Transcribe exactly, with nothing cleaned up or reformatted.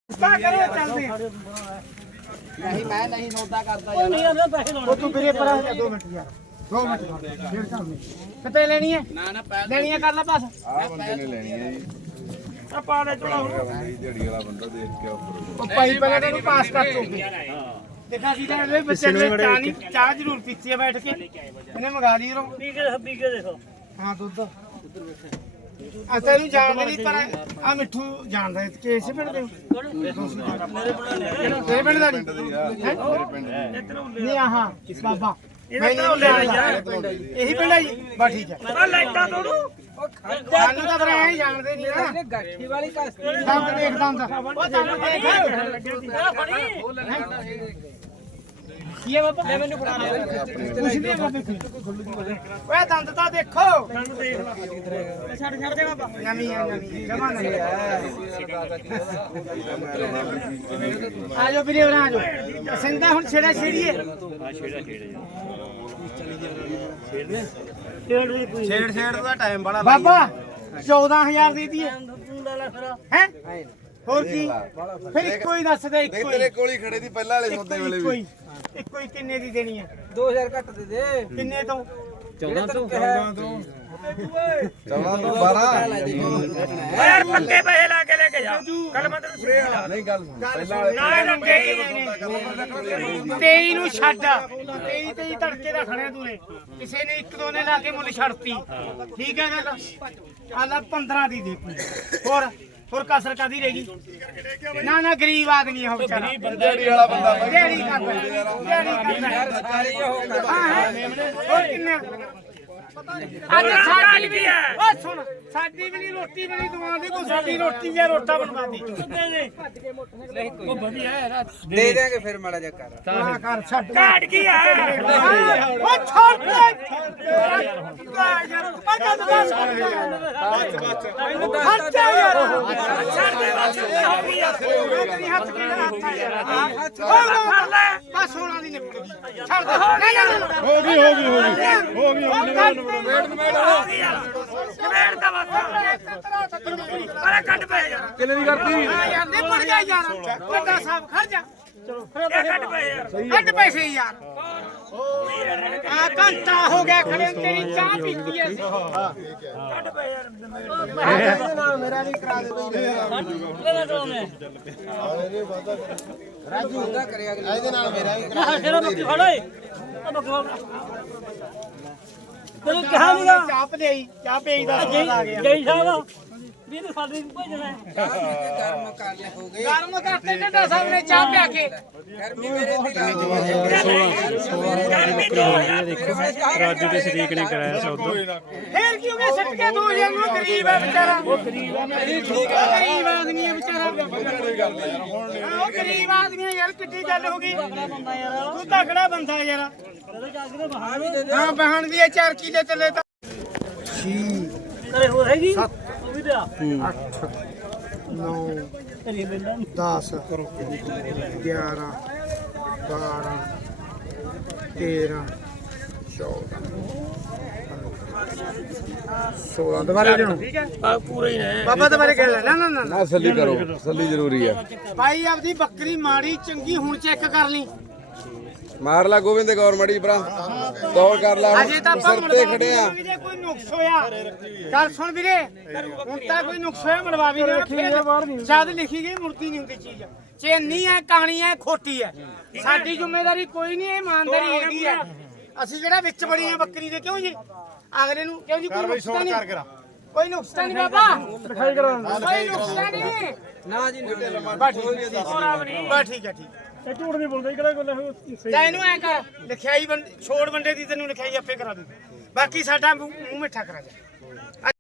करो चलते नहीं मैं नहीं सौदा करता ਉਹ ਨਹੀਂ ਆਉਂਦਾ ਪੈਸੇ ਲਾਉਣੇ ਉਹ ਤੂੰ ਵੀਰੇ ਪਰ ਆ ਦੋ ਮਿੰਟ ਯਾਰ ਦੋ ਮਿੰਟ ਫੇਰ ਕੰਮ ਕਿਤੇ ਲੈਣੀ ਹੈ ना ना पैसे ਲੈਣੀ ਹੈ ਕਰ ਲੈ ਬਸ ਆ ਬੰਦੇ ਨੇ ਲੈਣੀ ਹੈ ਜੀ ਆ ਪਾ ਦੇ ਚੜਾ ਮੇਰੀ ਦਿਹਾੜੀ ਵਾਲਾ ਬੰਦਾ ਦੇਖ ਕੇ ਉੱਪਰ ਉਹ ਭਾਈ ਪਹਿਲਾਂ ਤੈਨੂੰ ਪਾਸ ਕਰ ਚੁੱਕੇ ਦੇਖਾ ਸੀ ਤਾਂ ਇਹ ਬੱਚੇ ਨੇ ਚਾਹ ਨਹੀਂ ਚਾਹ ਜ਼ਰੂਰ ਪੀਤੀ ਹੈ ਬੈਠ ਕੇ ਇਹਨੇ ਮੰਗਾ ਲਈ ਰੋ ਪੀ ਕੇ ਪੀ ਕੇ ਦੇਖੋ ਹਾਂ ਦੁੱਧ ਆ ਤੈਨੂੰ ਜਾਣਦੇ ਨਹੀਂ ਪਰ ਆ ਮਿੱਠੂ ਜਾਣਦਾ ਹੈ ਕਿ ਇਸੇ ਪਿੰਡ ਦੇ ਤੇਰੇ ਪਿੰਡ ਦਾ ਨਹੀਂ ਮੇਰੇ ਪਿੰਡ ਦੀ ਨਹੀਂ ਆਹਾਂ ਇਸ ਬਾਬਾ ਮੈਂ ਨਹੀਂ ਜਾਣਦਾ ਇਹੀ ਪਿੰਡ ਹੈ ਜੀ ਬਸ ਠੀਕ ਹੈ ਆ ਲਾਈਟਾਂ ਤੋੜੂ ਸਾਨੂੰ ਤਾਂ ਫਿਰ ਐਂ ਜਾਣਦੇ ਨਹੀਂ ਨਾ गाठी वाली कस्ती ਦੰਦ ਦੇਖ ਦੰਦ ਉਹ ਦੰਦ ਦੇਖ ਕੀ ਹੈ ਬਾਬਾ ਲੈ ਮੈਨੂੰ ਫੜਾ ਕੁਛ ਨਹੀਂ ਬਾਬੇ ਓਏ ਦੰਦ ਤਾਂ ਦੇਖੋ ਦੰਦ ਦੇਖ ਲੈ ਛੱਡ ਛੱਡ ਦੇ ਬਾਬਾ ਨਵੀਂ ਹੈ ਨਵੀਂ ਜਮਾ ਨਹੀਂ ਆਜੋ ਵੀਰੇ ਉਰਾਂ ਆਜੋ ਸਿੰਦਾ ਹੁਣ ਛੇੜਾ ਛੇੜੀਏ ਹਾਂ ਛੇੜਾ ਛੇੜੇ छेड़ छेड़ ਦਾ ਟਾਈਮ ਬੜਾ ਬਾਬਾ ਚੌਦਾਂ ਹਜ਼ਾਰ ਦੇ ਦਈਏ ਹੈ ਹੋਰ ਕੀ ਫਿਰ ਇੱਕੋ ਹੀ ਦੱਸ ਦੇ ਇੱਕੋ ਹੀ ਤੇਰੇ ਕੋਲ ਹੀ ਖੜੇ ਸੀ ਪਹਿਲਾਂ ਵਾਲੇ ਇੱਕੋ ਸੌਦੇ ਹੀ, ਵੇਲੇ ਇੱਕੋ ਵੀ ਹੀ ਇੱਕੋ ਹੀ ਕਿੰਨੇ ਦੀ ਦੇਣੀ ਹੈ दो हज़ार ਘੱਟ ਦੇ ਦੇ ਕਿੰਨੇ ਤੋਂ ਚੌਦਾਂ ਤੋਂ ਚੌਦਾਂ ਤੋਂ ਚੌਦਾਂ ਤੋਂ ਬਾਰਾਂ ਯਾਰ ਪੱਕੇ ਪੈਸੇ ਲਾ ਕੇ ਲੈ ਕੇ ਜਾ ਕੱਲ ਮੈਂ ਤੈਨੂੰ ਸੁਣਿਆ ਨਹੀਂ ਗੱਲ ਸੁਣ ਪਹਿਲਾਂ ਵਾਲੇ ਨਾ ਨਾ ਤੇਈ ਨੂੰ ਛੱਡ ਤੇਈ ਤੇਈ ਤੜਕੇ ਦਾ ਖੜਿਆ ਤੂਰੇ ਕਿਸੇ ਨੇ ਇੱਕ ਦੋ ਨੇ ਲਾ ਕੇ ਮੁੱਲ ਛੱਡਤੀ ਠੀਕ ਹੈ ਗੱਲ ਆਲਾ ਪੰਦਰਾਂ ਦੀ ਦੇ ਹੋਰ ਹੋਰ ਕਸਰ ਕਾਦੀ ਰਹੇਗੀ ਨਾ ਨਾ ਗਰੀਬ ਆਦਮੀ ਹੈ ਉਹ ਵਿਚਾਰਾ ਦਿਹਾੜੀ ਵਾਲਾ ਬੰਦਾ ਦਿਹਾੜੀ ਕਰਦਾ ਦਿਹਾੜੀ ਕਰਦਾ ਹਾਂ ਹਾਂ ਹੋਰ ਕਿੰਨੇ ਅੱਜ ਸਾਡੀ ਵੀ ਹੈ ਓ ਸੁਣ ਸਾਡੀ ਵੀ ਨਹੀਂ ਰੋਟੀ ਬਣੀ ਦੁਕਾਨ ਦੀ ਕੋਈ ਸਾਡੀ ਰੋਟੀ ਜਾਂ ਰੋਟਾ ਬਣਵਾ ਦੇ ਉਹ ਵਧੀਆ ਹੈ ਦੇ ਦੇਾਂਗੇ ਫਿਰ ਮਾੜਾ ਜਿਹਾ ਕਰ ਨਾ ਕਰ ਛੱਡ ਕਾਟ ਕੀ ਹੈ ਉਹ ਛੱਡ ਦੇ ਯਾਰ ਪਤਾ ਦੱਸ ਹੱਥ ਯਾਰ ਛੱਡ ਦੇ ਬਸ ਹੋ ਗਈ ਯਾਰ ਤੇਰੀ ਹੱਥ ਕਿਹੜਾ ਹੱਥ ਆ ਯਾਰ ਉਹ ਫੜ ਲੈ ਬਸ ਹੋਣਾ ਦੀ ਨਿਪਟ ਗਈ ਛੱਡ ਦੇ ਹੋ ਗਈ ਹੋ ਗਈ ਹੋ ਗਈ ਹੋ ਗਈ ਹੋ ਗਈ ਵੇਟ ਵੇਟ ਹੋ ਗਈ ਯਾਰ ਵੇਟ ਦਾ ਬਸ ਅਰੇ ਕੱਟ ਪੈ ਯਾਰ ਕਿੰਨੇ ਦੀ ਕਰਤੀ ਹਾਂ ਯਾਰ ਨਿਪਟ ਗਿਆ ਯਾਰ ਵੱਡਾ ਸਾਹਿਬ ਖੜ ਜਾ ਚਲੋ ਕੱਟ ਪੈ ਯਾਰ ਕੱਟ ਪੈਸੇ ਯਾਰ ਆ ਘੰਟਾ ਹੋ ਗਿਆ ਖੜੇ ਤੇਰੀ ਚਾਹ ਪੀਤੀ ਐ ਕੱਟ ਪੈ ਯਾਰ ਇਹਦੇ ਨਾਲ ਮੇਰਾ ਨਹੀਂ ਕਰਾ ਦੇ ਰਾਜੂ ਹੁੰਦਾ ਕਰਿਆ ਇਹਦੇ ਨਾਲ ਮੇਰਾ ਵੀ ਤੇਰਾ ਬੱਕੀ ਫੜ ਓਏ ਆ ਬੱਕੀ ਤੈਨੂੰ ਕਿਹਾ ਨੀਗਾ ਚਾਹ ਪਈ ਚਾਹ ਪਈ ਦਾ ਸਵਾਦ ਆ ਗਿਆ ਜੈ ਸਾਹਿਬ ਵੀ ਤੇ ਸਾਡੇ ਨੂੰ ਭੇਜਣਾ ਗਰਮ ਕਰ ਲੈ ਹੋ ਗਏ ਗਰਮ ਕਰਤੇ ਡੰਡਾ ਸਾਹਿਬ ਨੇ ਚਾਹ ਪਿਆ ਕੇ ਗਰਮੀ ਮੇਰੇ ਤੇ ਲੱਗ ਰਾਜੂ ਦੇ ਸ਼ਰੀਕ ਨੇ ਕਰਾਇਆ ਸੌਦਾ ਫੇਰ ਕਿਉਂ ਗਿਆ ਸੱਟ ਕੇ ਦੋ ਹਜ਼ਾਰ ਨੂੰ ਗਰੀਬ ਹੈ ਵਿਚਾਰਾ ਉਹ ਗਰੀਬ ਹੈ ਨਹੀਂ ਠੀਕ ਹੈ ਗਰੀਬ ਆਦਮੀ ਹੈ ਵਿਚਾਰਾ ਹਾਂ, ਉਹ ਗਰੀਬ ਆਦਮੀ ਹੈ ਯਾਰ ਕਿੱਡੀ ਗੱਲ ਹੋ ਗਈ ਤੂੰ ਤਕੜਾ ਬੰਦਾ ਯਾਰ ਹਾਂ ਬਹਣ ਦੀ ਹੈ ਚਾਰ ਕਿਲੇ ਚੱਲੇ ਤਾਂ ਕਰੇ ਹੋ ਹੈਗੀ ਉਹ ਵੀ ਦਿਆ ਅੱਠ ਨੌ ਦਸ ਗਿਆਰਾਂ ਬਾਰਾਂ ਤੇਰਾਂ ਚੌਦਾਂ ਸੋਲਾਂ ਦੁਬਾਰੇ ਜਣੋ ਠੀਕ ਹੈ ਆ ਪੂਰਾ ਹੀ ਨੇ ਬਾਬਾ ਦੁਬਾਰੇ ਕਹਿ ਲੈ ਨਾ ਨਾ ਨਾ ਨਾ ਸੱਲੀ ਕਰੋ ਸੱਲੀ ਜ਼ਰੂਰੀ ਹੈ ਭਾਈ ਆਪਦੀ ਬੱਕਰੀ ਮਾੜੀ ਚੰਗੀ ਹੁਣ ਚੈੱਕ ਕਰ ਲਈ ਮਾਰ ਲਾ ਗੋਬਿੰਦ ਗੌਰ ਮੜੀ ਭਰਾ ਦੌੜ ਕਰ ਲਾ ਅਜੇ ਤਾਂ ਆਪਾਂ ਸਿਰ ਤੇ ਖੜੇ ਆ ਜੇ ਕੋਈ ਨੁਕਸ ਹੋਇਆ ਗੱਲ ਸੁਣ ਵੀਰੇ ਹੁਣ ਤਾਂ ਕੋਈ ਨੁਕਸ ਹੋਇਆ ਮਲਵਾ ਵੀ ਦੇ ਜਦ ਲਿਖੀ ਗਈ ਮੁਰਤੀ ਨਹੀਂ ਹੁੰਦੀ ਚੀਜ਼ ਚੇਨੀ ਹੈ ਕਹਾਣੀ ਹੈ ਖੋਟੀ ਹੈ ਸਾਡੀ ਜ਼ਿੰਮੇਵਾਰੀ ਕੋਈ ਨਹੀਂ ਇਹ ਇਮਾਨਦਾਰੀ ਹੈਗੀ ਹੈ ਅਸੀਂ ਜਿਹੜਾ ਵਿੱਚ ਬੜੀ ਆ ਬੱਕਰੀ ਦੇ ਕਿਉਂ ਜੀ ਅਗਲੇ ਨੂੰ ਕਿਉਂ ਜੀ ਕੋਈ ਨੁਕਸ ਤਾਂ ਨਹੀਂ ਕੋਈ ਨੁਕਸ ਤਾਂ ਨਹੀਂ ਬਾਬਾ ਲਿਖਾਈ ਕਰਾ ਕੋਈ ਨੁਕਸ ਤਾਂ ਨਹੀਂ ਨਾ ਜੀ ਬਸ ਠੀਕ ਹੈ ਠੀਕ ਹੈ ਝੂਠ ਨਹੀਂ ਬੋਲਦਾ ਕਿਹੜਾ ਗੱਲ ਹੈ ਲੈ ਇਹਨੂੰ ਐ ਕਰ ਲਿਖਾਈ ਛੋੜ ਬੰਦੇ ਦੀ ਤੈਨੂੰ ਲਿਖਾਈ ਆਪੇ ਕਰਾ ਦੂੰ ਬਾਕੀ ਸਾਡਾ ਮੂੰਹ ਮਿੱਠਾ ਕਰਾ ਜਾ